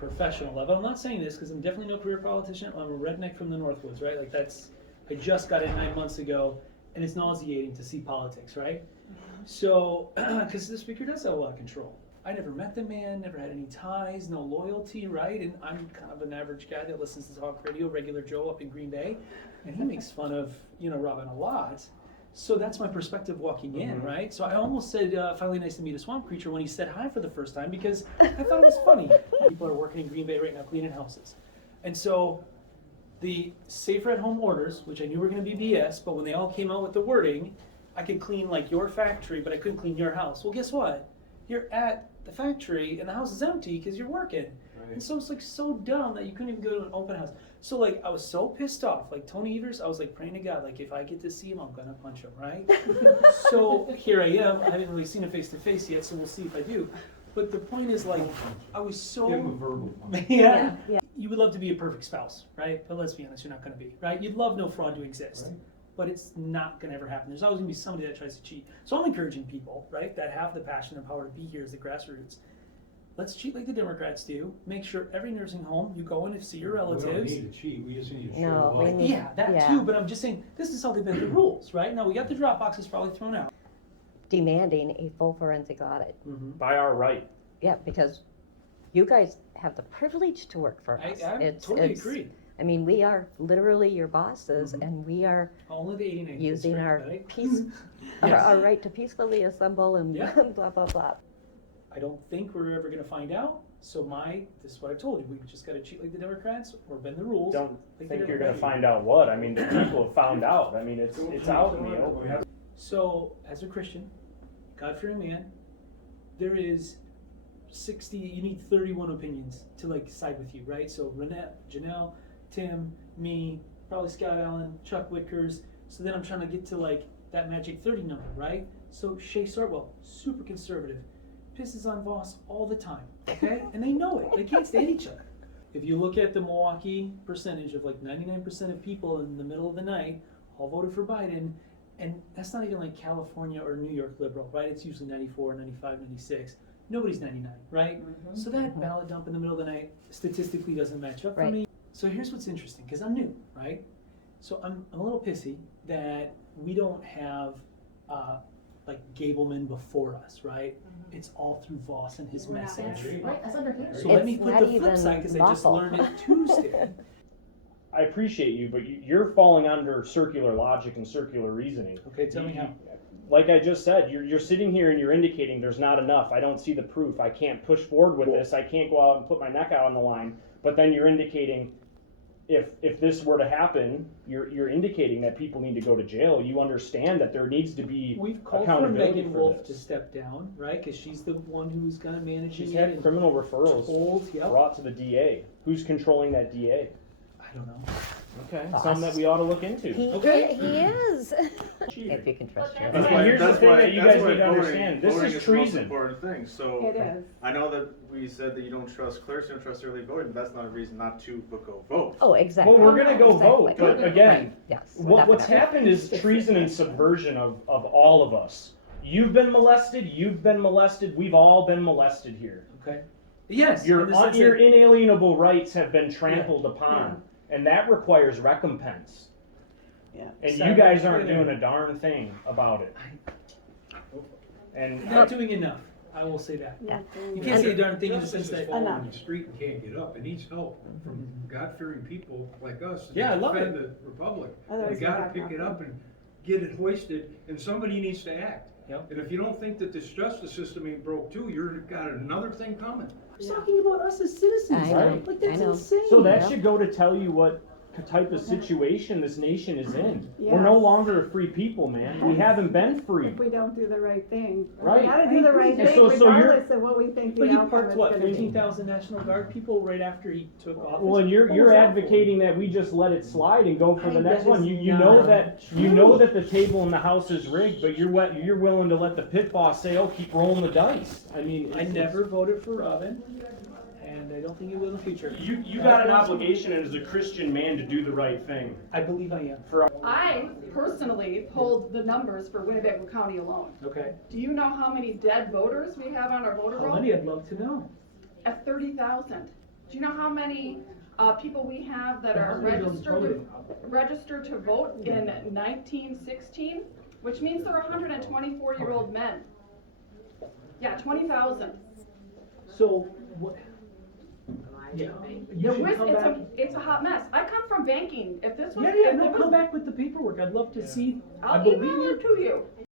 professional level, I'm not saying this because I'm definitely no career politician. I'm a redneck from the Northwoods, right? Like I just got in 9 months ago, and it's nauseating to see politics, right? So, because the speaker does have a lot of control. I never met the man, never had any ties, no loyalty, right? And I'm kind of an average guy that listens to talk radio, regular Joe up in Green Bay, and he makes fun of, Robin a lot. So that's my perspective walking in, right? So I almost said, finally nice to meet a swamp creature when he said hi for the first time, because I thought it was funny. People are working in Green Bay right now cleaning houses. And so the safer at home orders, which I knew were gonna be BS, but when they all came out with the wording, I could clean like your factory, but I couldn't clean your house. Well, guess what? You're at the factory and the house is empty because you're working. Right. And so it's like so dumb that you couldn't even go to an open house. So like I was so pissed off. Like Tony Evers, I was like praying to God, like if I get to see him, I'm gonna punch him, right? So here I am. I haven't really seen him face to face yet, so we'll see if I do. But the point is, like, I was so Give him a verbal punch. yeah. You would love to be a perfect spouse, right? But let's be honest, you're not gonna be, right? You'd love no fraud to exist. Right. But it's not gonna ever happen. There's always gonna be somebody that tries to cheat. So I'm encouraging people, right, that have the passion and power to be here as the grassroots. Let's cheat like the Democrats do. Make sure every nursing home you go in to see your relatives. We don't need to cheat. We just need to show love. Yeah, that too. But I'm just saying this is how they bend the rules, right? Now we got the drop boxes probably thrown out. Demanding a full forensic audit. Mm-hmm. By our right. Yeah, because you guys have the privilege to work for us. I totally agree. I mean, we are literally your bosses, and we are only the 89 using district, our right? peace, our right to peacefully assemble and blah, blah, blah. I don't think we're ever going to find out. So this is what I told you. We just got to cheat like the Democrats or bend the rules. Don't think you're going to find out what. I mean, the people have found out. I mean, it's out in the open. So, as a Christian, God-fearing man, there is 60, you need 31 opinions to like side with you, right? So Renette, Janelle, Tim, me, probably Scott Allen, Chuck Whitkers. So then I'm trying to get to like that magic 30 number, right? So Shay Sartwell, super conservative, pisses on Voss all the time, okay? And they know it. They can't stand each other. If you look at the Milwaukee percentage of like 99% of people in the middle of the night all voted for Biden, and that's not even like California or New York liberal, right? It's usually 94, 95, 96. Nobody's 99, right? Mm-hmm. So that ballot dump in the middle of the night statistically doesn't match up for me. So here's what's interesting, because I'm new, right? So I'm a little pissy that we don't have like Gableman before us, right? Mm-hmm. It's all through Voss and his message. Right, that's under here. So let me put the flip side, because I just learned it Tuesday. I appreciate you, but you're falling under circular logic and circular reasoning. Okay, tell me how. Like I just said, you're sitting here and you're indicating there's not enough. I don't see the proof. I can't push forward with this. I can't go out and put my neck out on the line. But then you're indicating if this were to happen, you're indicating that people need to go to jail. You understand that there needs to be We've called for Megan Wolf to step down, right? Because she's the one who's going to manage it. She's had criminal referrals brought to the DA. Who's controlling that DA? I don't know. Okay, something that we ought to look into. He is. If you can trust your Here's the thing that you guys need to understand. This is treason. The most important thing. So it is. I know that we said that you don't trust clerks, you don't trust early voting, but that's not a reason not to go vote. Oh, exactly. Well, we're going to go vote, but again, yes, what's happened is treason and subversion of all of us. You've been molested, we've all been molested here. Okay. Yes. Your inalienable rights have been trampled upon, and that requires recompense. Yeah. And you guys aren't doing a darn thing about it. And not doing enough. I will say that. Yeah. You can't say a darn thing in the sense that falling in the street and can't get up. It needs help from God-fearing people like us to defend the republic. Otherwise they got to pick it up and get it hoisted, and somebody needs to act. Yep. And if you don't think that this justice system ain't broke too, you've got another thing coming. I'm talking about us as citizens, right? Like that's insane. So that should go to tell you what type of situation this nation is in. Yes. We're no longer a free people, man. We haven't been free. If we don't do the right thing. Right. We gotta do the right thing regardless of what we think the But he outcome parked is what, gonna be. 13,000 National Guard people right after he took office? Well, and you're advocating that we just let it slide and go for the next one. You know that the table in the House is rigged, but you're willing to let the pit boss say, "Oh, keep rolling the dice." I mean, I never voted for Robin, and I don't think he will in the future. You got an obligation as a Christian man to do the right thing. I believe I am. I personally pulled the numbers for Winnebago County alone. Okay. Do you know how many dead voters we have on our voter roll? How many? I'd love to know. At 30,000. Do you know how many, people we have that But are how many buildings registered to vote in 1916? Which means they're 124-year-old men. Yeah, 20,000. So, what? Yeah, you should come back. It's a hot mess. I come from banking. If this was, Yeah, if no, it was, come back with the paperwork, I'd love to see, I I'll believe email you. it to you.